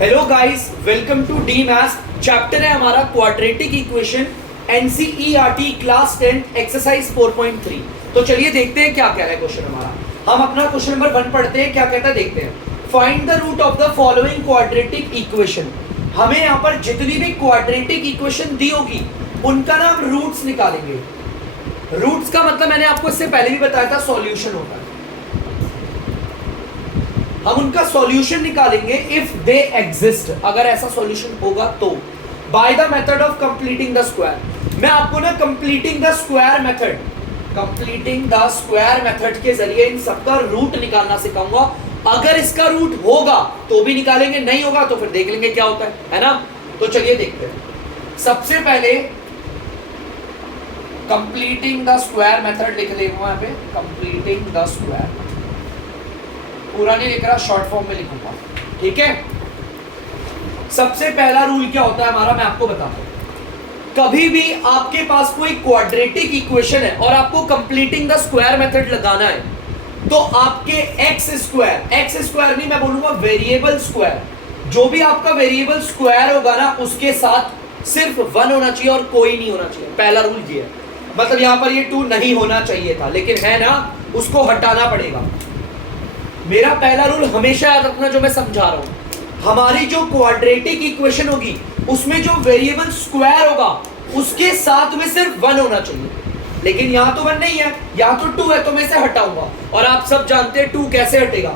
Hello guys, welcome to the maths. Chapter है हमारा quadratic equation, NCERT class 10 exercise 4.3। तो चलिए देखते हैं क्या कह रहा है क्वेश्चन हमारा। हम अपना क्वेश्चन नंबर 1 पढ़ते हैं, क्या कहता है देखते हैं। Find the root of the following quadratic equation. हमें यहाँ पर जितनी भी क्वाड्रेटिक इक्वेशन दी होगी उनका ना हम रूट्स निकालेंगे। रूट्स का मतलब मैंने आपको इससे पहले भी बताया था, सॉल्यूशन होता है। हम उनका सॉल्यूशन निकालेंगे इफ दे एग्जिस्ट, अगर ऐसा सॉल्यूशन होगा तो। By the method of completing the square. मैं आपको ना कंप्लीटिंग द स्क्वायर मेथड के जरिए इन सबका रूट निकालना सिखाऊंगा। अगर इसका रूट होगा तो भी निकालेंगे, नहीं होगा तो फिर देख लेंगे क्या होता है ना। तो चलिए देखते हैं। सबसे पहले कंप्लीटिंग द स्क्वायर मेथड लिख लेंगे वहां पे, कंप्लीटिंग द स्क्वायर। पूरा नहीं लिख रहा, शॉर्ट फॉर्म में लिखूंगा, ठीक है। सबसे पहला रूल क्या होता है हमारा, मैं आपको बताता हूं। कभी भी आपके पास कोई क्वाड्रेटिक इक्वेशन है और आपको कंप्लीटिंग द स्क्वायर मेथड लगाना है, तो आपके एक्स स्क्वायर नहीं, मैं बोलूंगा वेरिएबल स्क्वायर, जो भी आपका वेरिएबल स्क्वायर होगा ना उसके साथ सिर्फ 1 होना चाहिए और कोई नहीं होना चाहिए। पहला रूल ये है। मतलब यहां पर ये 2 नहीं होना चाहिए था, लेकिन है ना, उसको हटाना पड़ेगा। मेरा पहला रूल हमेशा याद रखना जो मैं समझा रहा हूं। हमारी जो क्वाड्रेटिक इक्वेशन होगी उसमें जो वेरिएबल स्क्वायर होगा उसके साथ में सिर्फ 1 होना चाहिए, लेकिन यहां तो 1 नहीं है, यहां तो 2 है, तो मैं इसे हटाऊंगा। और आप सब जानते हैं 2 कैसे हटेगा,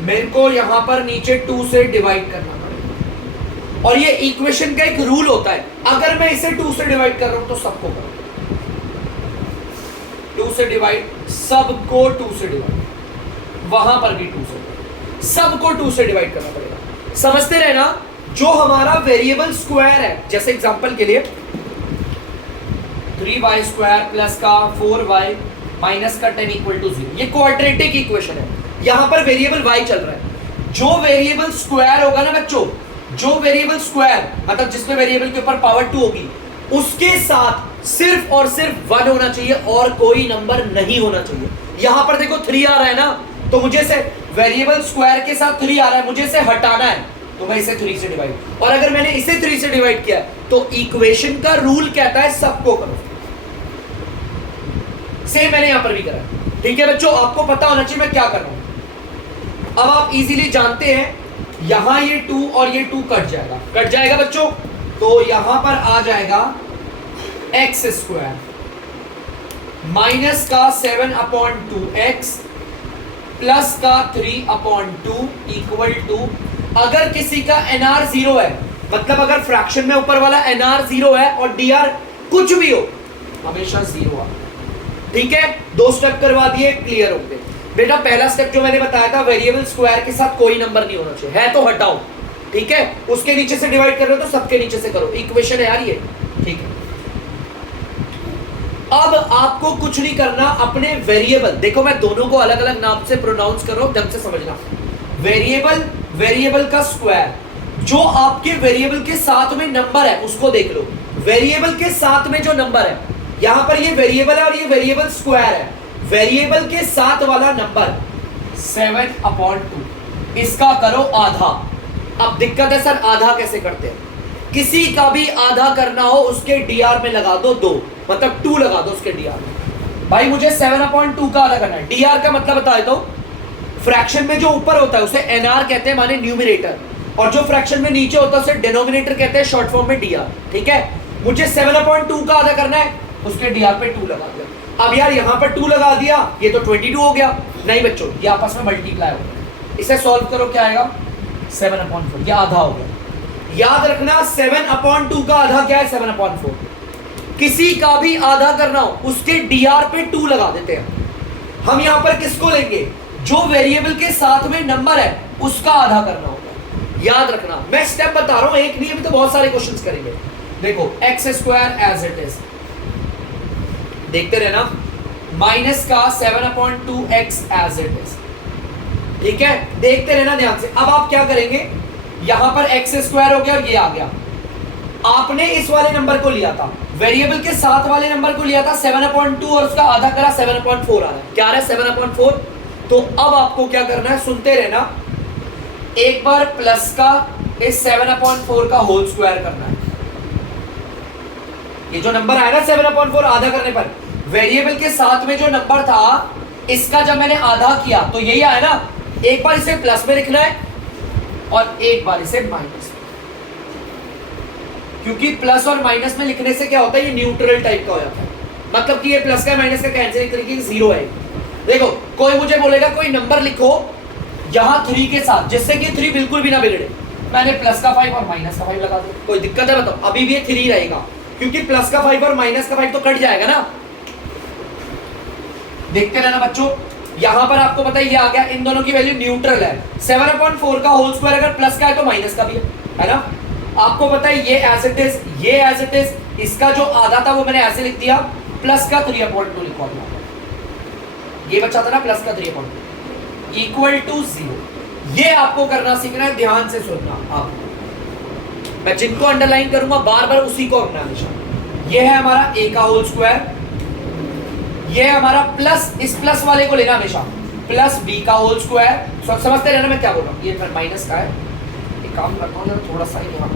मेरे को यहां पर नीचे 2 से डिवाइड करना पड़ेगा। और ये इक्वेशन का एक रूल होता है, अगर मैं इसे 2 से डिवाइड कर रहा हूं तो सबको करो 2 से डिवाइड, सबको 2 से डिवाइड, वहां पर भी 2 से, सबको 2 से डिवाइड करना पड़ेगा। समझते रहे ना। जो हमारा वेरिएबल स्क्वायर है, जैसे एग्जांपल के लिए 3y स्क्वायर प्लस का 4y माइनस का 10 इक्वल टू 0, ये क्वाड्रेटिक इक्वेशन है। यहां पर वेरिएबल y चल रहा है। जो वेरिएबल स्क्वायर होगा ना बच्चों, जो वेरिएबल स्क्वायर मतलब जिसमें वेरिएबल के ऊपर पावर 2 होगी, उसके साथ सिर्फ और सिर्फ 1 होना चाहिए और कोई नंबर नहीं होना चाहिए। यहां पर देखो 3 आ रहा है ना, तो मुझे से वेरिएबल स्क्वायर के साथ 3 आ रहा है, मुझे से हटाना है, तो मैं इसे 3 से डिवाइड, और अगर मैंने इसे 3 से डिवाइड किया तो इक्वेशन का रूल कहता है सबको करो। सेम मैंने यहां पर भी करा, ठीक है बच्चों। आपको पता होना चाहिए मैं क्या कर रहा हूं। अब आप इजीली जानते हैं, यहां ये 2 और ये 2 कट जाएगा बच्चों, तो यहां पर आ जाएगा एक्स स्क्वायर माइनस का 7/2x प्लस का 3/2 इक्वल टू, अगर किसी का NR 0 है, मतलब अगर फ्रैक्शन में ऊपर वाला NR 0 है और DR कुछ भी हो, हमेशा 0 आ। ठीक है, 2 स्टेप करवा दिए, क्लियर हो गए बेटा। पहला स्टेप जो मैंने बताया था, वेरिएबल स्क्वायर के साथ कोई नंबर नहीं होना चाहिए, है तो हटाओ, ठीक है। उसके नीचे से डिवाइड कर रहे हो तो सबके नीचे से करो, इक्वेशन है यार ये, ठीक है। अब आपको कुछ नहीं करना, अपने वेरिएबल, देखो मैं दोनों को अलग अलग नाम से प्रोनाउंस कर रहा हूं, ढंग से समझना। वेरिएबल का स्क्वायर, जो आपके वेरिएबल के साथ में नंबर है उसको देख लो। वेरिएबल के साथ में जो नंबर है, यहां पर ये वेरिएबल है और ये वेरिएबल स्क्वायर है। वेरिएबल के साथ वाला नंबर 7/2, इसका करो आधा। अब दिक्कत है सर आधा कैसे करते हैं, किसी का भी आधा करना हो उसके डीआर में लगा दो 2, मतलब 2 लगा दो उसके डीआर में। भाई मुझे 7/2 का आधा करना है। डीआर का मतलब बता देता हूं, फ्रैक्शन में जो ऊपर होता है उसे एनआर कहते हैं, माने न्यूमरेटर, और जो फ्रैक्शन में नीचे होता है उसे डिनोमिनेटर कहते हैं, शॉर्ट फॉर्म में डीआर, ठीक है। मुझे 7/2 का आधा करना है, उसके डीआर पे 2 लगा दिया। अब यार यहां पर 2 लगा दिया, ये तो 22 हो गया। नहीं बच्चों, ये आपस में मल्टीप्लाई हो गया। इसे सॉल्व करो, क्या आएगा 7/4, ये आधा हो गया। याद रखना 7/2 का आधा क्या है, 7/4। किसी का भी आधा करना हो उसके डीआर पे 2 लगा देते हैं। हम यहां पर किसको लेंगे, जो वेरिएबल के साथ में नंबर है उसका आधा करना होगा। याद रखना, मैं स्टेप बता रहा हूं, एक नहीं, अभी तो बहुत सारे क्वेश्चंस करेंगे। देखो x square as it is, देखते रहना, माइनस का 7/2x एज इट इज, ठीक है, देखते रहना ध्यान से। अब आप क्या करेंगे, यहां पर एक्स स्क्वायर हो गया और ये आ गया। आपने इस वाले नंबर को लिया था, वेरिएबल के साथ वाले नंबर को लिया था 7/2 और उसका आधा करा 7/4 आ रहा है। क्या आ रहा है 7/4। तो अब आपको क्या करना है, सुनते रहना, एक बार प्लस का इस 7/4 का होल स्क्वायर करना है। ये जो नंबर आया ना 7/4 आधा करने पर, वेरिएबल के साथ में जो नंबर था इसका जब मैंने आधा किया तो यही आया ना। एक बार इसे प्लस में लिखना है और एक बार इसे माइनस में, क्योंकि प्लस और माइनस में लिखने से क्या होता है, ये न्यूट्रल टाइप का हो जाता है। मतलब कि ये प्लस का माइनस का कैंसिल करके जीरो है। देखो कोई मुझे बोलेगा कोई नंबर लिखो यहां 3 के साथ जिससे कि 3 बिल्कुल भी ना बिगड़े, मैंने प्लस का 5 और माइनस का 5 लगा दिया, कोई दिक्कत है बताओ? अभी भी ये 3 रहेगा क्योंकि प्लस का 5 और माइनस का 5 तो कट जाएगा ना। देखते रहना बच्चों, यहां पर आपको पता है ये आ गया, इन दोनों की वैल्यू न्यूट्रल है। 7/4 का होल स्क्वायर अगर प्लस का है तो माइनस का भी है ना। आपको पता है ये एज इट इज, ये एज इट इज, इसका जो आधा था वो मैंने ऐसे लिख दिया, प्लस का 3/2 लिखवा दिया, ये बचा था ना प्लस का 3/2 इक्वल टू 0। ये आपको करना सीखना है, ध्यान से सुनना। आप मैं जिनको अंडरलाइन करूंगा बार बार उसी को रखना हमेशा। ये है हमारा a का होल स्क्वायर, ये है हमारा प्लस, इस प्लस वाले को लेना हमेशा, प्लस b का होल स्क्वायर। समझते रहना मैं क्या बोल रहा हूं, ये माइनस का है, एक काम करता हूं थोड़ा सा यहां,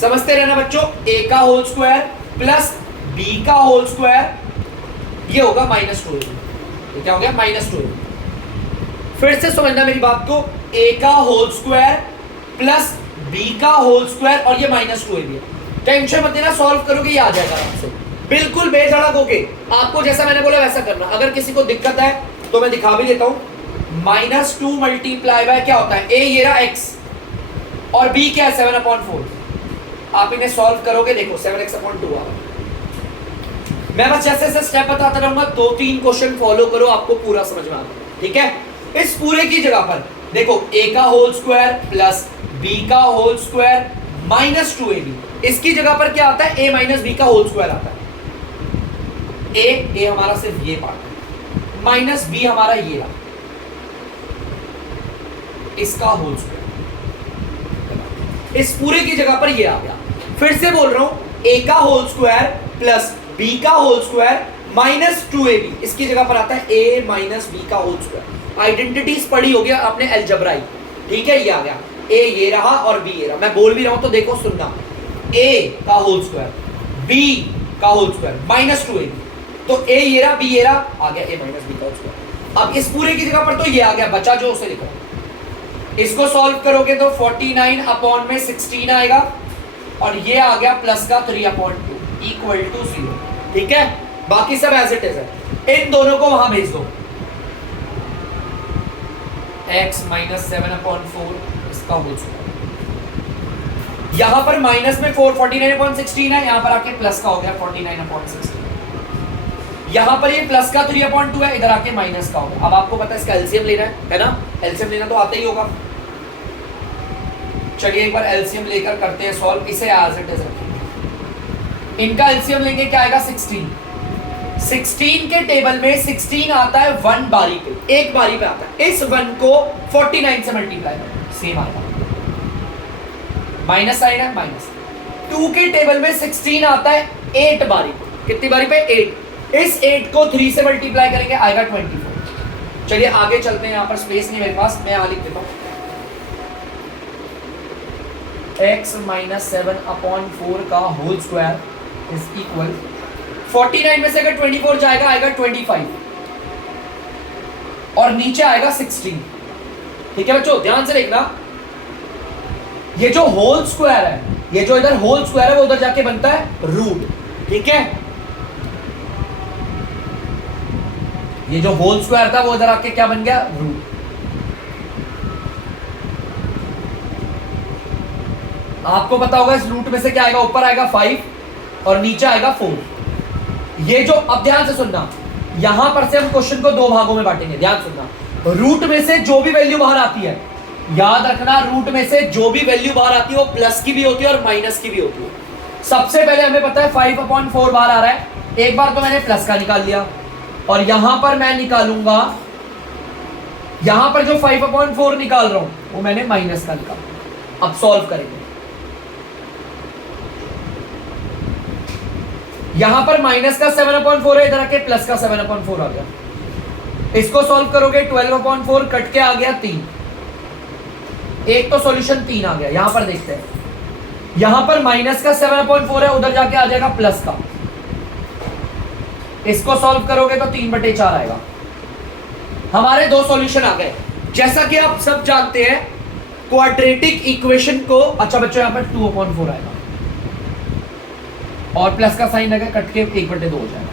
समझते रहना बच्चों। a का होल स्क्वायर प्लस b का होल स्क्वायर, ये होगा -2ab। ये क्या हो गया, -2ab। फिर से समझना मेरी बात को, a का होल स्क्वायर प्लस b का होल स्क्वायर और ये -2ab है। टेंशन मत लेना, सॉल्व करोगे ये आ जाएगा आराम से, बिल्कुल बेधड़क होके। आपको जैसा मैंने बोला वैसा करना। अगर किसी को दिक्कत है तो मैं दिखा भी देता हूं। -2 मल्टीप्लाई बाय क्या होता है, a ये रहा x और b क्या है 7/4। आप इन्हें सॉल्व करोगे, देखो 7x/2 आ रहा। मैं बस जैसे जैसे स्टेप बताता रहूंगा, 2-3 क्वेश्चन फॉलो करो, आपको पूरा समझ में आएगा। ठीक है, इस पूरे की जगह पर देखो a का होल स्क्वायर प्लस b का होल स्क्वायर -2ab, इसकी जगह पर क्या आता है, a माइनस b का होल स्क्वायर आता है। a हमारा सिर्फ ये पार्ट है, माइनस b हमारा ये रहा, इसका होल स्क्वायर, इस पूरे की जगह पर ये आ गया। फिर से बोल रहा हूं, a का होल स्क्वायर प्लस b का होल स्क्वायर -2ab, इसकी जगह पर आता है a माइनस b का होल स्क्वायर। आइडेंटिटीज पढ़ी होगी आपने अलजेब्राई, ठीक है, ये आ गया, a ये रहा और b ये रहा। मैं बोल भी रहा हूं तो देखो सुनना, a का होल स्क्वायर b का होल स्क्वायर -2ab, तो a ये रहा b ये रहा, आ गया a माइनस b का होल स्क्वायर। अब इस पूरे की जगह पर तो ये आ गया, बचा जो उसे लिखो। इसको सॉल्व करोगे तो 49/16 आएगा और ये आ गया प्लस का 3/2 इक्वल टू 0। ठीक है, बाकी सब एज इट इज है। इन दोनों को वहां भेज दो, x - 7/4 इसका होल स्क्वायर, यहां पर माइनस में 49/16 है, यहां पर आके प्लस का हो गया 49/16, यहां पर ये प्लस का 3/2 है, इधर आके माइनस का हो गया। अब आपको पता है इसका एलसीएम लेना है ना, एलसीएम लेना तो आता ही होगा। चलिए एक बार एलसीएम लेकर करते हैं सॉल्व, इसे एज इट इज रखेंगे। इनका एलसीएम लेंगे, क्या आएगा 16 के टेबल में 16 आता है 1 बारी पे, एक बारी पे आता है। इस 1 को 49 से मल्टीप्लाई करो, सेम आएगा, माइनस साइन है माइनस। 2 के टेबल में 16 आता है 8 बारी पे, कितनी बारी पे 8, इस 8 को 3 से मल्टीप्लाई करेंगे आएगा 24। चलिए आगे चलते हैं, यहां पर स्पेस नहीं मेरे पास, मैं यहां लिख देता हूं, x - 7/4 का होल स्क्वायर इज इक्वल 49 में से अगर 24 जाएगा आएगा 25 और नीचे आएगा 16। ठीक है बच्चों, ध्यान से देखना, ये जो होल स्क्वायर है, ये जो इधर होल स्क्वायर है वो उधर जाके बनता है रूट। ठीक है, ये जो होल स्क्वायर था वो इधर आके क्या बन गया, रूट। आपको पता होगा इस रूट में से क्या आएगा, ऊपर आएगा 5 और नीचे आएगा 4। ये जो, अब ध्यान से सुनना, यहां पर से हम क्वेश्चन को 2 भागों में बांटेंगे, ध्यान सुनना। रूट में से जो भी वैल्यू बाहर आती है, याद रखना, रूट में से जो भी वैल्यू बाहर आती है वो प्लस की भी होती है और माइनस की भी होती है। सबसे पहले हमें पता है 5/4 बाहर आ रहा है, एक बार तो मैंने प्लस का निकाल लिया और यहां पर मैं निकालूंगा, यहां पर जो 5/4 निकाल रहा हूं वो मैंने माइनस का निकाला। अब सॉल्व करेंगे, यहां पर माइनस का 7/4 है, इधर आके प्लस का 7/4 आ गया। इसको सॉल्व करोगे 12/4 कट के आ गया 3, एक तो सॉल्यूशन 3 आ गया। यहां पर देखते हैं, यहां पर माइनस का 7/4 है, उधर जाके आ जाएगा प्लस का। इसको सॉल्व करोगे तो 3/4 आएगा। हमारे दो सॉल्यूशन आ गए। जैसा कि आप सब जानते हैं क्वाड्रेटिक इक्वेशन को, अच्छा बच्चों यहां पर 2/4 आएगा और प्लस का साइन आएगा, कट के 1/2 हो जाएगा।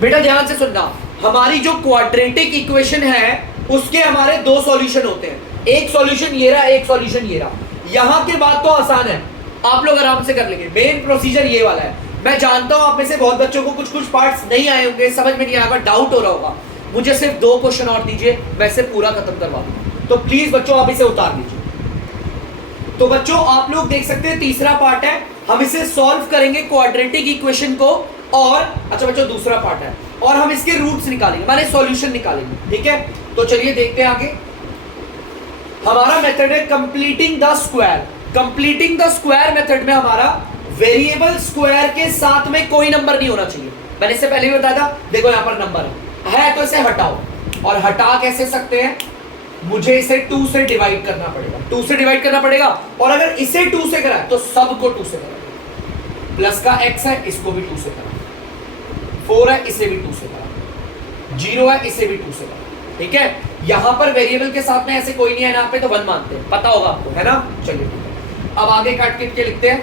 बेटा ध्यान से सुनना, हमारी जो क्वाड्रेटिक इक्वेशन है उसके हमारे दो सॉल्यूशन होते हैं। एक सॉल्यूशन ये रहा, एक सॉल्यूशन ये रहा। यहां के बाद तो आसान है, आप लोग आराम से कर लेंगे। मेन प्रोसीजर ये वाला है। मैं जानता हूं आप में से बहुत बच्चों को कुछ पार्ट्स नहीं आए होंगे, समझ में नहीं आएगा, डाउट हो रहा होगा। मुझे सिर्फ 2 क्वेश्चन और दीजिए, मैं इसे पूरा खत्म करवा दूं। तो प्लीज बच्चों आप इसे उतार दीजिए। तो बच्चों आप लोग देख सकते हैं तीसरा पार्ट है, हम इसे सॉल्व करेंगे क्वाड्रेटिक इक्वेशन को। और अच्छा बच्चों दूसरा पार्ट है और हम इसके रूट्स निकालेंगे, माने सॉल्यूशन निकालेंगे। ठीक है, तो चलिए देखते हैं आगे। हमारा मेथड है completing the square. Completing the square method में हमारा वेरिएबल स्क्वायर के साथ में कोई नंबर नहीं होना चाहिए। मैंने इससे पहले भी बताया था, देखो यहां पर नंबर है तो इसे हटाओ। और हटा कैसे सकते हैं, मुझे इसे 2 से डिवाइड करना पड़ेगा। 2 से डिवाइड करना पड़ेगा और अगर इसे 2 से करा तो सबको 2 से करा। प्लस का x है, इसको भी 2 से करा। 4 है, इसे भी 2 से करा। 0 है, इसे भी 2 से करा। ठीक है, यहां पर वेरिएबल के साथ में ऐसे कोई नहीं है यहाँ पे, तो 1 मानते हैं, पता होगा आपको, है ना। चलिए ठीक है, अब आगे काट के लिखते हैं।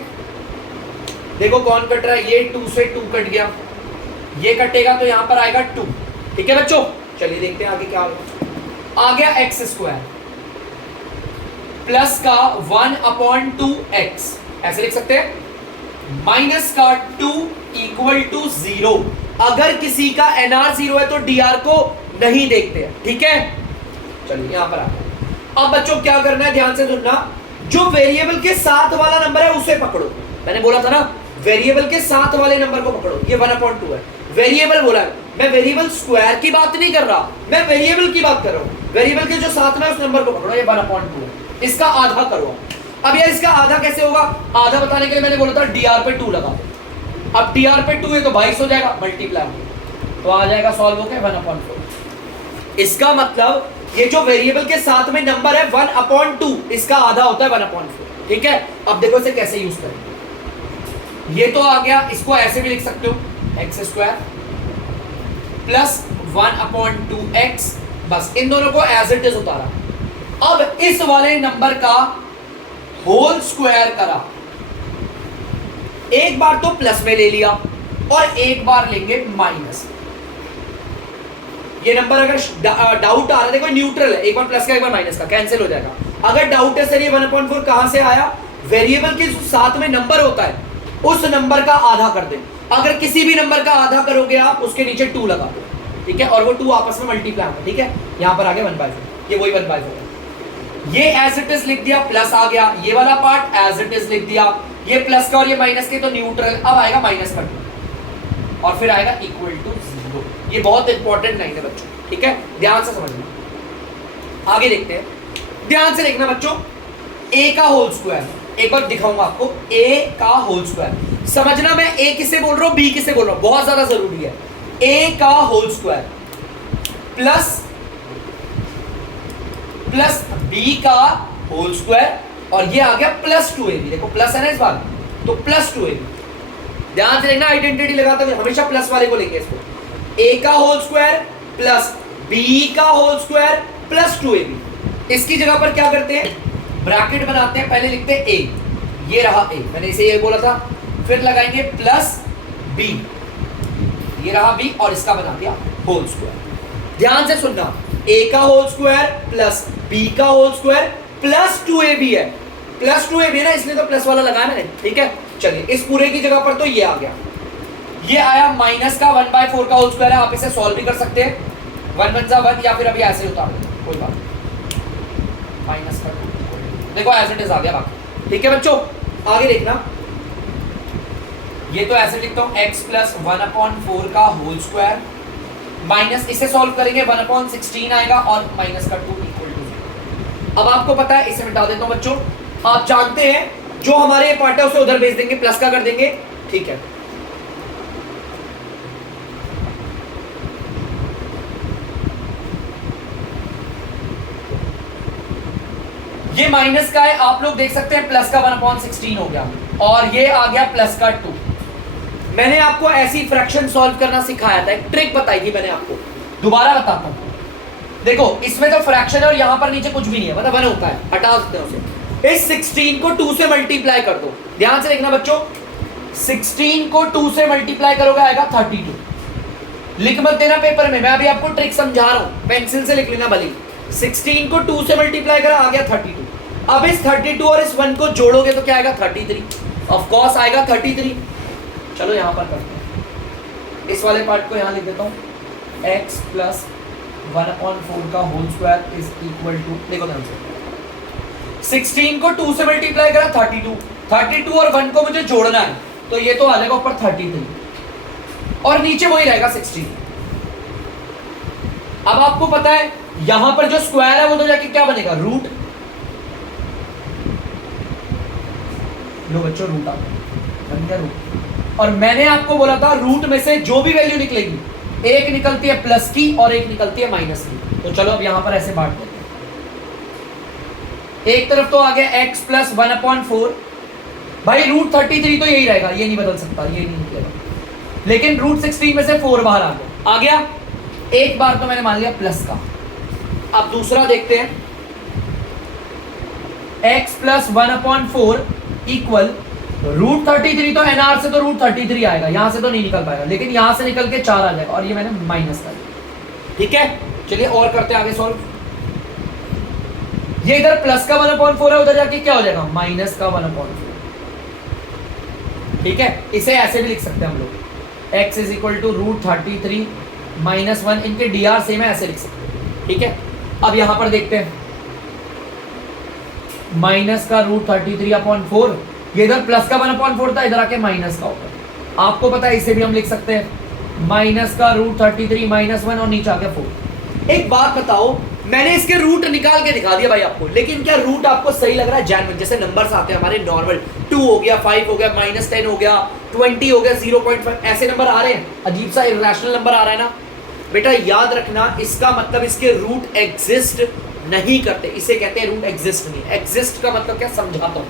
देखो कौन कट रहा है, ये 2 से 2 कट गया, ये कटेगा तो यहां पर आएगा 2। ठीक है बच्चों, चलिए देखते हैं आगे क्या होगा। आ गया एक्स स्क्वायर प्लस का 1/2x, ऐसे लिख सकते हैं, माइनस का 2 इक्वल टू 0। अगर किसी का NR 0 है तो DR को नहीं देखते हैं। ठीक है, चलिए यहां पर आ गया। अब बच्चों क्या करना है, ध्यान से सुनना। जो वेरिएबल के साथ वाला नंबर है उसे पकड़ो। मैंने बोला था ना, वेरिएबल के साथ वाले नंबर को पकड़ो। ये 1/2 है, वेरिएबल बोला है। मैं वेरिएबल स्क्वायर की बात नहीं कर रहा, मैं वेरिएबल की बात कर रहा हूं। वेरिएबल के जो साथ में उस नंबर को पकड़ो। ये 1/2 है, इसका आधा करो। अब यार इसका आधा कैसे होगा, आधा बताने के लिए मैंने बोला था DR पे 2 लगा दो। अब DR पे 2 है तो 22 हो जाएगा, मल्टीप्लाई तो आ जाएगा, सॉल्व हो गया 1/4। इसका मतलब ये जो वेरिएबल के साथ में नंबर है 1/2, इसका आधा होता है 1/4। ठीक है, अब देखो इसे कैसे यूज करेंगे। ये तो आ गया, इसको ऐसे भी लिख सकते हो, एक्स स्क्वायर प्लस 1/2x, बस इन दोनों को एज इट इज उतारा। अब इस वाले नंबर का होल स्क्वायर करा। एक बार तो प्लस में ले लिया और एक बार लेंगे माइनस। ये नंबर अगर डाउट आ रहा है, देखो न्यूट्रल है, एक बार प्लस का एक बार माइनस का, कैंसिल हो जाएगा। अगर डाउट है सर ये 1/4 कहां से आया, वेरिएबल के साथ में नंबर होता है उस नंबर का आधा कर दे। अगर किसी भी नंबर का आधा करोगे आप, उसके नीचे 2 लगा दो। ठीक है, और वो 2 आपस में मल्टीप्लाई होगा। ठीक है, यहां पर आ गया 1/4, ये वही 1/4। ये एज इट इज लिख दिया, प्लस आ गया, ये वाला पार्ट एज इट इज लिख दिया। ये प्लस का और ये माइनस के तो न्यूट्रल। अब आएगा माइनस का 2 और फिर आएगा इक्वल टू 0। ये बहुत इंपॉर्टेंट लाइन है बच्चों। ठीक है, ध्यान से समझना। आगे देखते हैं, ध्यान से देखना बच्चों। a का होल स्क्वायर, एक बार दिखाऊंगा आपको, a का होल स्क्वायर। समझना मैं a किसे बोल रहा हूं, b किसे बोल रहा हूं, बहुत ज्यादा जरूरी है। a का होल स्क्वायर प्लस b का होल स्क्वायर और ये आ गया प्लस 2ab। देखो प्लस है ना इस बार, तो प्लस 2ab। ध्यान से देखना, आइडेंटिटी लगाते हुए हमेशा प्लस वाले को लेंगे इसको। a का होल स्क्वायर प्लस b का होल स्क्वायर प्लस 2ab। इसकी जगह पर क्या करते हैं, ब्रैकेट बनाते हैं, पहले लिखते हैं a, ये रहा a, मैंने इसे ये बोला था। फिर लगाएंगे प्लस b, ये रहा b और इसका बना दिया होल स्क्वायर। ध्यान से सुनना, a का होल स्क्वायर प्लस b का होल स्क्वायर प्लस 2ab है। प्लस 2ab है ना, इसलिए तो प्लस वाला लगाया मैंने। ठीक है, चलिए इस पूरे की जगह पर तो ये आ गया। ये आया माइनस का 1/4 का होल स्क्वायर है। आप इसे सॉल्व भी कर सकते हैं, 1 1 1 या फिर अभी ऐसे उतार दो, कोई बात नहीं। माइनस का देखो एज इट इज आ गया बाकी। ठीक है बच्चों, आगे देखना। ये तो ऐसे लिखता हूं, x प्लस 1/4 का होल स्क्वायर माइनस, इसे सॉल्व करेंगे 1/16 आएगा और माइनस का 2 इक्वल टू 0। अब आपको पता है, इसे मिटा देता हूं बच्चों। आप जानते हैं जो हमारे पार्ट है उसे उधर भेज देंगे, प्लस का कर देंगे। ठीक है, ये माइनस का है, आप लोग देख सकते हैं प्लस का 1/16 हो गया, और ये आ गया प्लस का 2। मैंने आपको ऐसी फ्रैक्शन सॉल्व करना सिखाया था, एक ट्रिक बताई थी मैंने आपको, दोबारा बताता हूं। देखो इसमें तो फ्रैक्शन है और यहां पर नीचे कुछ भी नहीं है, मतलब 1 होता है, हटा सकते हैं उसे। इस 16 को 2 से मल्टीप्लाई कर दो, ध्यान से देखना बच्चों, 16 को 2 से मल्टीप्लाई करोगे आएगा 32। लिख मत देना पेपर में, मैं अभी आपको ट्रिक समझा रहा हूं, पेंसिल से लिख लेना भले। 16 को 2 से मल्टीप्लाई करा, आ गया 32। अब इस 32 और इस 1 को जोड़ोगे तो क्या आएगा 33, ऑफ कोर्स आएगा 33। चलो यहां पर करते हैं, इस वाले पार्ट को यहां लिख देता हूं, x प्लस 1/4 का whole square is equal to, देखो ध्यान से, 16 को 2 से मल्टीप्लाई करा 32 और 1 को मुझे जोड़ना है, तो ये तो आ जाएगा ऊपर 33 और नीचे वही रहेगा 16। अब आपको पता है यहां पर जो स्क्वायर है वो तो जाके क्या बनेगा, रूट। लो बच्चों रूट आ बन गया रूट, और मैंने आपको बोला था रूट में से जो भी वैल्यू निकलेगी, एक निकलती है प्लस की और एक निकलती है माइनस की। तो चलो अब यहां पर ऐसे बांट देते हैं, एक तरफ तो आ गया x प्लस 1/4, भाई रूट 33 तो यही रहेगा, ये नहीं बदल सकता, ये नहीं निकलेगा, लेकिन रूट 16 में से 4 बाहर आ गया, एक बार तो मैंने मान लिया प्लस का। अब दूसरा देखते हैं, x प्लस 1/4 इक्वल रूट 33, तो एनआर से तो रूट 33 आएगा, यहां से तो नहीं निकल पाएगा, लेकिन यहां से निकल के 4 आ जाएगा, और ये मैंने माइनस कर दिया। ठीक है, चलिए और करते हैं आगे सॉल्व। ये इधर प्लस का 1/4 है, उधर जाके क्या हो जाएगा माइनस का 1/4। ठीक है, इसे ऐसे भी लिख सकते हैं हम लोग, x is equal to root 33 minus 1, इनके dr सेम है, ऐसे लिख सकते हैं। ठीक है, अब यहां पर देखते हैं, माइनस का रूट 33/4, ये इधर प्लस का 1/4 था, इधर आके माइनस का होगा। आपको पता है इसे भी हम लिख सकते हैं, माइनस का रूट 33 माइनस 1 और नीचे आके 4। एक बात बताओ, मैंने इसके रूट निकाल के दिखा दिया भाई आपको, लेकिन क्या रूट आपको सही लग रहा है जेन्युइन? जैसे नंबर्स आते हैं हमारे नॉर्मल, 2 हो गया, 5 हो गया, -10 हो गया, 20 हो गया, 0.5, ऐसे नंबर आ रहे हैं, अजीब सा इरेशनल नंबर आ रहा है ना बेटा, याद रखना इसका मतलब इसके रूट एग्जिस्ट नहीं करते, इसे कहते हैं रूट एग्जिस्ट नहीं। एग्जिस्ट का मतलब क्या समझाता हूं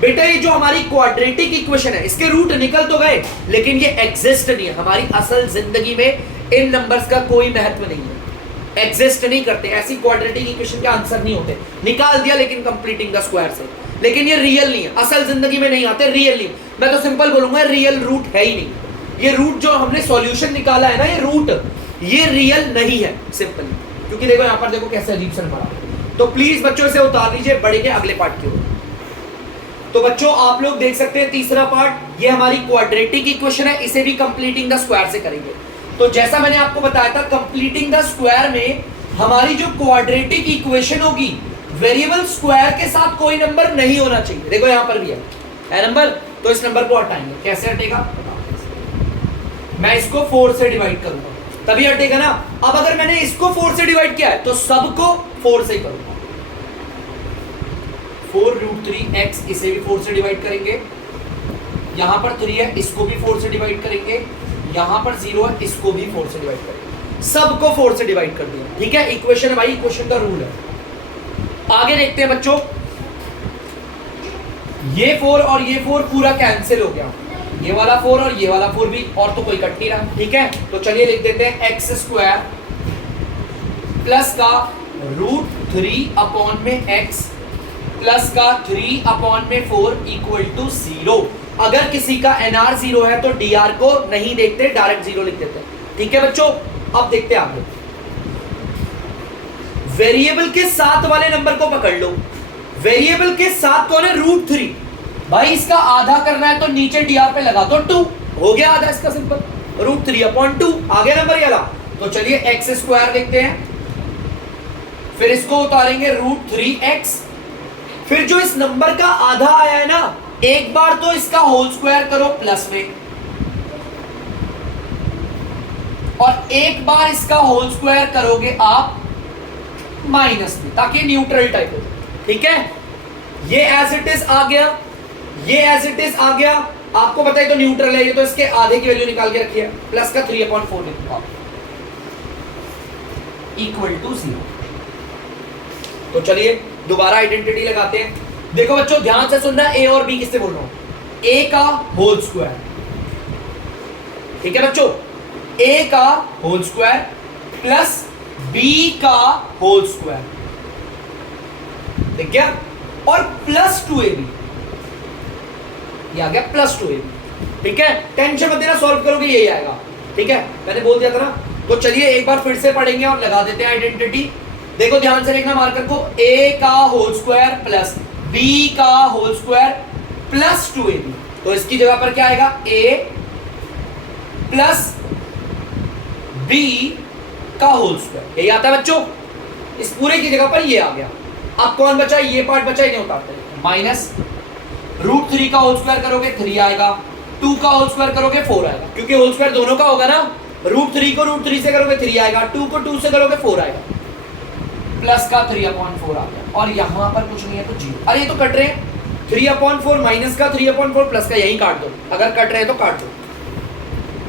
बेटा, ये जो हमारी क्वाड्रेटिक इक्वेशन है इसके रूट निकल तो गए, लेकिन ये एग्जिस्ट नहीं है। हमारी असल जिंदगी में इन नंबर्स का कोई महत्व नहीं है, एग्जिस्ट नहीं करते, ऐसी क्वाड्रेटिक इक्वेशन के आंसर नहीं होते। निकाल दिया लेकिन कंप्लीटिंग द स्क्वायर से, लेकिन ये रियल नहीं है, असल जिंदगी में नहीं आते, रियल नहीं। मैं तो सिंपल बोलूंगा रियल रूट है ही नहीं। ये रूट जो हमने सॉल्यूशन निकाला है ना, ये रूट ये रियल नहीं है सिंपल, क्योंकि देखो यहाँ पर देखो कैसे अजीब से नंबर। तो प्लीज बच्चों से उतार लीजिए, बढ़ेंगे अगले पार्ट की ओर। तो बच्चों आप लोग देख सकते हैं तीसरा पार्ट, ये हमारी क्वाड्रेटिक इक्वेशन है, इसे भी कंप्लीटिंग द स्क्वायर से करेंगे। तो जैसा मैंने आपको बताया था, कंप्लीटिंग द स्क्वायर में हमारी जो क्वाड्रेटिक इक्वेशन होगी, वेरिएबल स्क्वायर के साथ कोई नंबर नहीं होना चाहिए। देखो यहां पर भी है नंबर, तो इस नंबर को हटाएंगे। कैसे हटेगा? मैं इसको 4 से डिवाइड करूंगा तभी हटेगा ना। अब अगर मैंने इसको 4 से डिवाइड किया है तो सबको 4 से ही करूंगा। 4√3x, इसे भी 4 से डिवाइड करेंगे, यहां पर 3 है, इसको भी 4 से डिवाइड करेंगे, यहां पर 0 है, इसको भी 4 से डिवाइड करेंगे, सबको 4 से डिवाइड कर दिया। ठीक है, इक्वेशन है भाई, इक्वेशन का रूल है। आगे देखते हैं बच्चों, ये 4 और ये 4 पूरा कैंसिल हो गया, ये वाला 4 और ये वाला 4 भी, और तो कोई कट नहीं रहा। ठीक है, तो चलिए लिख देते हैं x² प्लस का √3 में x प्लस का 3/4 इक्वल टू 0। अगर किसी का NR 0 है तो DR को नहीं देखते, डायरेक्ट 0 लिख देते हैं। ठीक है बच्चों, अब देखते हैं आगे, वेरिएबल के साथ वाले नंबर को पकड़ लो। वेरिएबल के साथ कौन है? √3। भाई इसका आधा करना है तो नीचे DR पे लगा दो 2, हो गया आधा इसका, सिंपल, √3/2 आ गया नंबर ये वाला। तो चलिए x² लिखते हैं, फिर इसको उतारेंगे √3x, फिर जो इस नंबर का आधा आया है ना, एक बार तो इसका होल स्क्वायर करो प्लस में, और एक बार इसका होल स्क्वायर करोगे आप माइनस में, ताकि न्यूट्रल टाइप हो। ठीक है, ये एज इट इज आ गया, ये एज इट इज आ गया। आपको पता है तो न्यूट्रल है ये, तो इसके आधे की वैल्यू निकाल के रखिए, प्लस का 3/4 लिखूंगा इक्वल टू 0। तो चलिए दोबारा आइडेंटिटी लगाते हैं। देखो बच्चों ध्यान से सुनना, ए और बी किससे बोल रहा हूं, ए का होल स्क्वायर, ठीक है बच्चों, ए का होल स्क्वायर प्लस बी का होल स्क्वायर, ठीक है, और प्लस 2ab, ये आ गया प्लस 2ab, ठीक है। टेंशन मत देना, सॉल्व करोगे यही आएगा, ठीक है, मैंने बोल दिया था ना। तो चलिए एक बार फिर से पढ़ेंगे और लगा देते हैं आइडेंटिटी। देखो ध्यान से देखना मार्कर को, a का होल स्क्वायर प्लस b का होल स्क्वायर प्लस 2ab, तो इसकी जगह पर क्या आएगा, a प्लस b का होल स्क्वायर, यही आता है बच्चों। इस पूरे की जगह पर ये आ गया। अब कौन बचा, ये पार्ट बचा, ही नहीं उतारते, माइनस √3 का होल स्क्वायर करोगे 3 आएगा, 2 का होल स्क्वायर करोगे 4 आएगा, क्योंकि होल स्क्वायर दोनों का होगा ना। √3 को √3 से करोगे 3 आएगा, 2 को 2 से करोगे 4 आएगा, प्लस का 3/4 आ गया, और यहां पर कुछ नहीं है तो 0। अरे ये तो कट रहे हैं, 3/4 माइनस का 3/4 प्लस का, यही काट दो, अगर कट रहे हैं तो काट दो,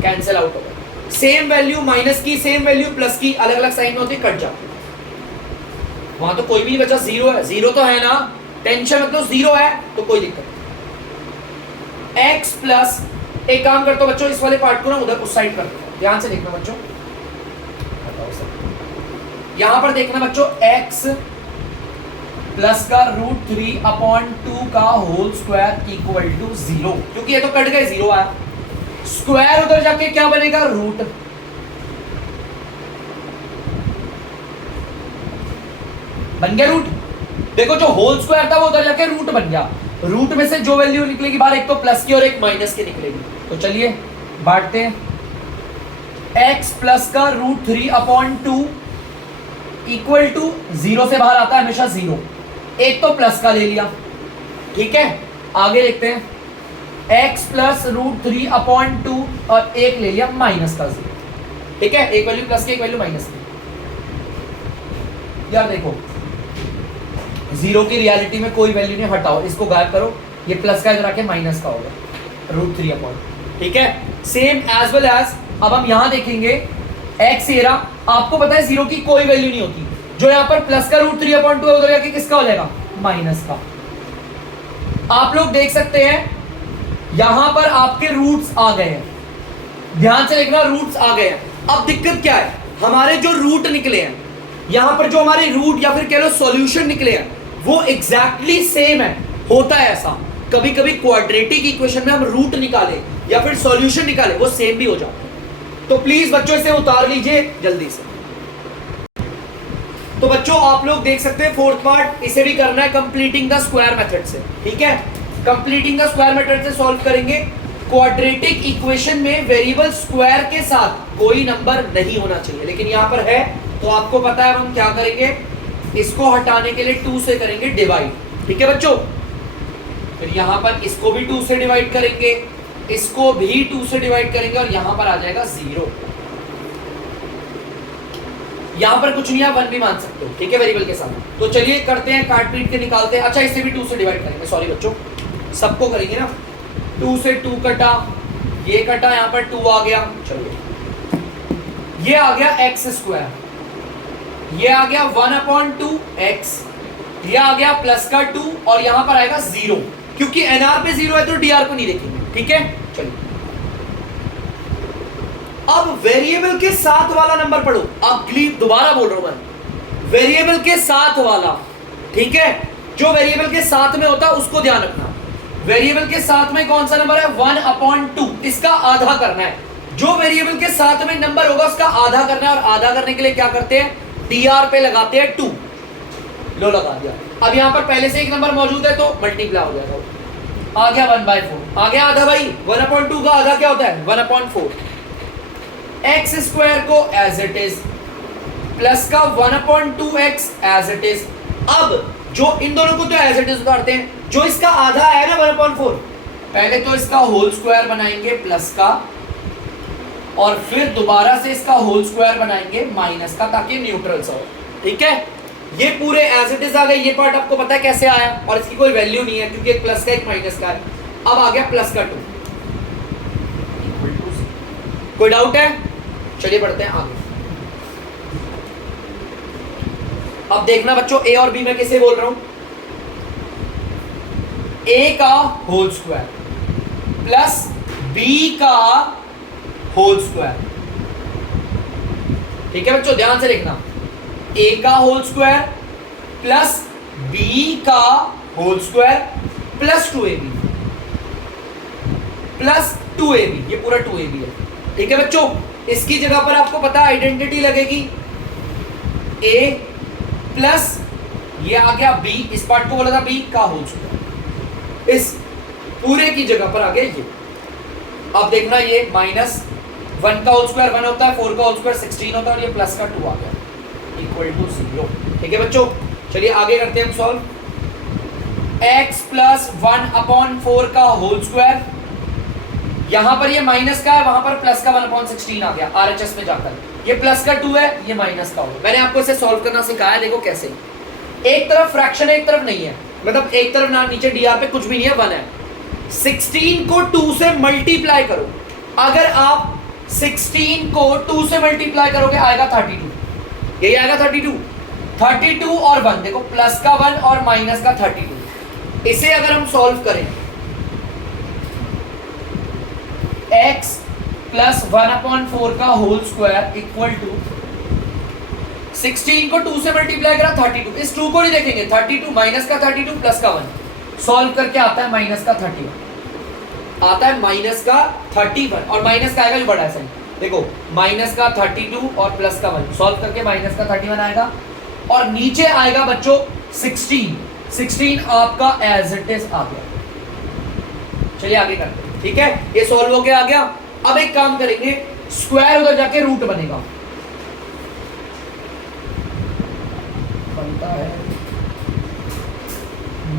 कैंसिल आउट हो गया। सेम वैल्यू माइनस की, सेम वैल्यू प्लस की, अलग अलग साइन में होती, कट जाती, वहां तो कोई भी नहीं बचा, 0 है, 0 तो है ना, टेंशन मतलब 0 है तो कोई दिक्कत नहीं। x प्लस, एक काम करता हूं बच्चों, इस वाले पार्ट को ना उधर उस साइड कर दो, ध्यान से देखना बच्चों, यहां पर देखना बच्चों, x प्लस का √3/2 का होल स्क्वायर इक्वल टू 0, क्योंकि ये तो कट गए, 0 आया, स्क्वायर उधर जाके क्या बनेगा, रूट, बन गया रूट। देखो जो होल स्क्वायर था वो उधर जाके रूट बन गया, रूट में से जो वैल्यू निकलेगी बाहर, एक तो प्लस की और एक माइनस की निकलेगी। तो चलिए बांटते हैं, x प्लस का √3/2 इक्वल टू 0 से बाहर आता है हमेशा 0, एक तो प्लस का ले लिया, ठीक है। आगे देखते हैं, x प्लस √3/2 और एक ले लिया माइनस का 0, ठीक है, एक वैल्यू प्लस की, एक वैल्यू माइनस की। यार देखो 0 की रियलिटी में कोई वैल्यू नहीं, हटाओ इसको, गायब करो, ये प्लस का इधर आके माइनस का होगा, √3/, ठीक है। सेम एज वेल एज अब हम यहां देखेंगे, x एरा, आपको पता है 0 की कोई वैल्यू नहीं होती, जो यहां पर प्लस का √3/2 है उधर जाके किसका हो जाएगा, माइनस का। आप लोग देख सकते हैं यहां पर आपके रूट्स आ गए हैं, ध्यान से देखना, रूट्स आ गए हैं। अब दिक्कत क्या है, हमारे जो रूट निकले हैं, यहां पर जो हमारे रूट या फिर कह लो सॉल्यूशन निकले हैं, वो एग्जैक्टली सेम है। होता है ऐसा, कभी कभी क्वाड्रेटिक इक्वेशन में हम रूट निकाले या फिर सॉल्यूशन निकाले, वो सेम भी हो जाता है। तो प्लीज बच्चों इसे उतार लीजिए जल्दी से। तो बच्चों आप लोग देख सकते हैं फोर्थ पार्ट, इसे भी करना है कंप्लीटिंग द स्क्वायर मेथड से, ठीक है। कंप्लीटिंग द स्क्वायर मेथड से सॉल्व करेंगे। क्वाड्रेटिक इक्वेशन में वेरिएबल स्क्वायर के साथ कोई नंबर नहीं होना चाहिए, लेकिन यहां पर है, तो आपको पता है हम क्या करेंगे, इसको हटाने के लिए 2 से करेंगे डिवाइड, ठीक है बच्चों। फिर यहां पर इसको भी 2 से डिवाइड करेंगे, इसको भी 2 से डिवाइड करेंगे, और यहां पर आ जाएगा 0। यहां पर कुछ नहीं, आप 1 भी मान सकते हो, ठीक है, वेरिएबल के साथ। तो चलिए करते हैं, काट पीट के निकालते हैं। अच्छा इसे भी 2 से डिवाइड करेंगे, सॉरी बच्चों, सबको करेंगे ना, 2 से 2 कटा, ये कटा, यहां पर 2 आ गया, चलिए ये आ गया x², ये आ गया 1/2x, ये आ गया प्लस का 2, और यहां पर आएगा 0, क्योंकि nr पे 0 है तो dr को नहीं देखेंगे, ठीक है। चलिए अब वेरिएबल के साथ वाला नंबर पढ़ो, अगली दोबारा बोल रहा हूं मैं, वेरिएबल के साथ वाला, ठीक है, जो वेरिएबल के साथ में होता है उसको ध्यान रखना। वेरिएबल के साथ में कौन सा नंबर है, 1/2, इसका आधा करना है। जो वेरिएबल के साथ में नंबर होगा उसका आधा करना है, और आधा करने के लिए क्या करते हैं, dr पे लगाते हैं 2, लो लगा दिया। अब यहां पर पहले से एक नंबर मौजूद है तो मल्टीप्लाई हो जाएगा, आ गया 1/4, आ गया आधा भाई, 1/2 का आधा क्या होता है, 1/4। x² को एज इट इज, प्लस का 1/2x एज इट इज। अब जो इन दोनों को तो एज इट इज उतारते हैं, जो इसका आधा है ना 1/4, पहले तो इसका होल स्क्वायर बनाएंगे प्लस का, और फिर दोबारा से इसका होल स्क्वायर बनाएंगे माइनस का, ताकि न्यूट्रल सा हो, ठीक है। ये पूरे एज इट इज आ गए, ये पार्ट आपको पता है कैसे आया, और इसकी कोई वैल्यू नहीं है क्योंकि एक प्लस का एक माइनस का है। अब आ गया प्लस का 2, कोई डाउट है, चलिए बढ़ते हैं आगे। अब देखना बच्चों ए और बी में किसे बोल रहा हूं, ए का होल स्क्वायर प्लस बी का होल स्क्वायर। ठीक है बच्चों, ध्यान से देखना, ए का होल स्क्वायर प्लस बी का whole square plus 2ab plus 2ab, ये पूरा 2ab है। ठीक है बच्चों, इसकी जगह पर आपको पता है आइडेंटिटी लगेगी, a प्लस ये आ गया b, इस पार्ट को बोला था b का होल स्क्वायर, इस पूरे की जगह पर आ गया ये। अब देखना ये -1 का होल स्क्वायर 1 होता है, 4 का होल स्क्वायर 16 होता है, और ये प्लस का 2 आ गया इक्वल टू 0। ठीक है बच्चों, चलिए आगे करते हैं हम सॉल्व। x प्लस 1/4 का होल स्क्वायर, यहां पर ये माइनस का है, वहां पर प्लस का 1/16 आ गया RHS में जाकर, ये प्लस का 2 है, ये माइनस का होगा। मैंने आपको इसे सॉल्व करना सिखाया, देखो कैसे, एक तरफ फ्रैक्शन है एक तरफ नहीं है, मतलब एक तरफ ना नीचे dr पे कुछ भी नहीं है, 1 है। 16 को 2 से मल्टीप्लाई करो, अगर आप 16 को 2 से मल्टीप्लाई करोगे आएगा 32, यही आएगा 32 और 1, देखो प्लस का 1 और माइनस का 32। इसे अगर हम सॉल्व करें, x प्लस 1/4 का होल स्क्वायर इक्वल टू 16 को 2 से मल्टीप्लाई करा 32, इस 2 को नहीं देखेंगे, 32 माइनस का 32 प्लस का 1, सॉल्व करके आता है माइनस का 31, आता है माइनस का 31, और माइनस का आएगा जो बड़ा है, देखो माइनस का 32 और प्लस का 1, सॉल्व करके माइनस का 31 आएगा, और नीचे आएगा बच्चों 16 आपका एज इट इज आ गया। चलिए आगे करते हैं। ठीक है, ये सॉल्व हो गया, आ गया। अब एक काम करेंगे, स्क्वायर उधर जाके रूट बनेगा, बनता है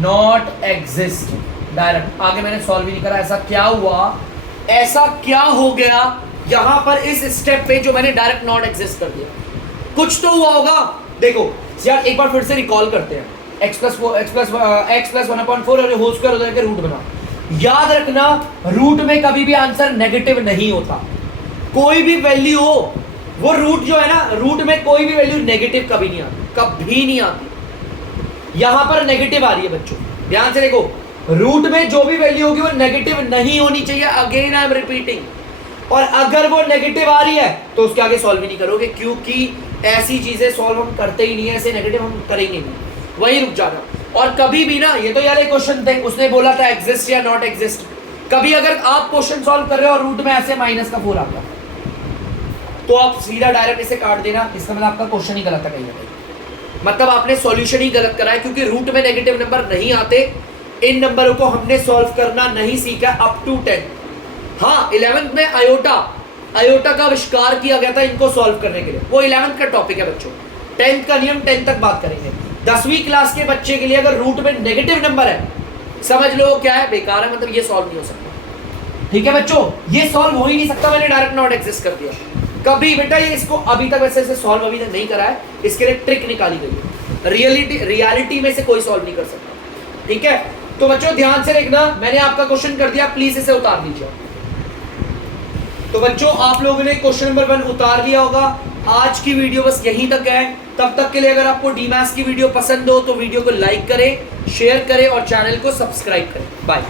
नॉट एग्जिस्ट डायरेक्ट। आगे मैंने सॉल्व ही नहीं करा, ऐसा क्या हुआ, ऐसा क्या हो गया यहां पर इस स्टेप पे जो मैंने डायरेक्ट नॉट एग्जिस्ट कर दिया, कुछ तो हुआ होगा। देखो यार एक बार फिर से रिकॉल करते हैं, x प्लस 1/4 और होल स्क्वायर उधर के रूट बना। याद रखना, रूट में कभी भी आंसर नेगेटिव नहीं होता, कोई भी वैल्यू हो, वो रूट जो है ना, रूट में कोई भी वैल्यू नेगेटिव कभी नहीं आती, कभी नहीं आती। यहां पर नेगेटिव आ रही है बच्चों, ध्यान से देखो, रूट में जो भी वैल्यू होगी वो नेगेटिव नहीं होनी चाहिए, अगेन आई एम रिपीटिंग। और अगर वो नेगेटिव आ रही है तो उसके आगे सॉल्व ही नहीं करोगे, क्योंकि ऐसी चीजें सॉल्व हम करते ही नहीं है, ऐसे नेगेटिव हम करेंगे नहीं, वही रुक जाना। और कभी भी ना, ये तो यार एक क्वेश्चन थे, उसने बोला था एग्जिस्ट या नॉट एग्जिस्ट, कभी अगर आप क्वेश्चन सॉल्व कर रहे हो और रूट में ऐसे माइनस का 4 आ गया तो आप सीधा डायरेक्ट इसे काट देना, इसका मतलब आपका क्वेश्चन ही गलत है कहीं ना कहीं, मतलब आपने सॉल्यूशन ही गलत करा है, क्योंकि रूट में नेगेटिव नंबर नहीं आते। इन नंबरों को हमने सॉल्व करना नहीं सीखा अप टू 10। हाँ 11th में आयोटा का आविष्कार किया गया था इनको सॉल्व करने के लिए, वो 11th का टॉपिक है बच्चों। 10th का नियम 10th तक बात करेंगे। 10वीं क्लास के बच्चे के लिए अगर रूट में नेगेटिव नंबर है, समझ लो क्या है, बेकार है, मतलब ये सॉल्व नहीं हो सकता। ठीक है बच्चों, ये सॉल्व हो ही नहीं सकता, मैंने डायरेक्ट नॉट एग्जिस्ट कर दिया कभी। बेटा ये इसको अभी तक वैसे सॉल्व अभी तक नहीं करा है, इसके लिए ट्रिक निकाली गई है, रियलिटी में से कोई सॉल्व नहीं कर सकता। ठीक है, तो बच्चों ध्यान से देखना, मैंने आपका क्वेश्चन कर दिया, प्लीज इसे उतार दीजिए। तो बच्चों आप लोगों ने क्वेश्चन नंबर 1 उतार लिया होगा। आज की वीडियो बस यहीं तक है, तब तक के लिए अगर आपको डीमैथ्स की वीडियो पसंद हो तो वीडियो को लाइक करें, शेयर करें और चैनल को सब्सक्राइब करें। बाय।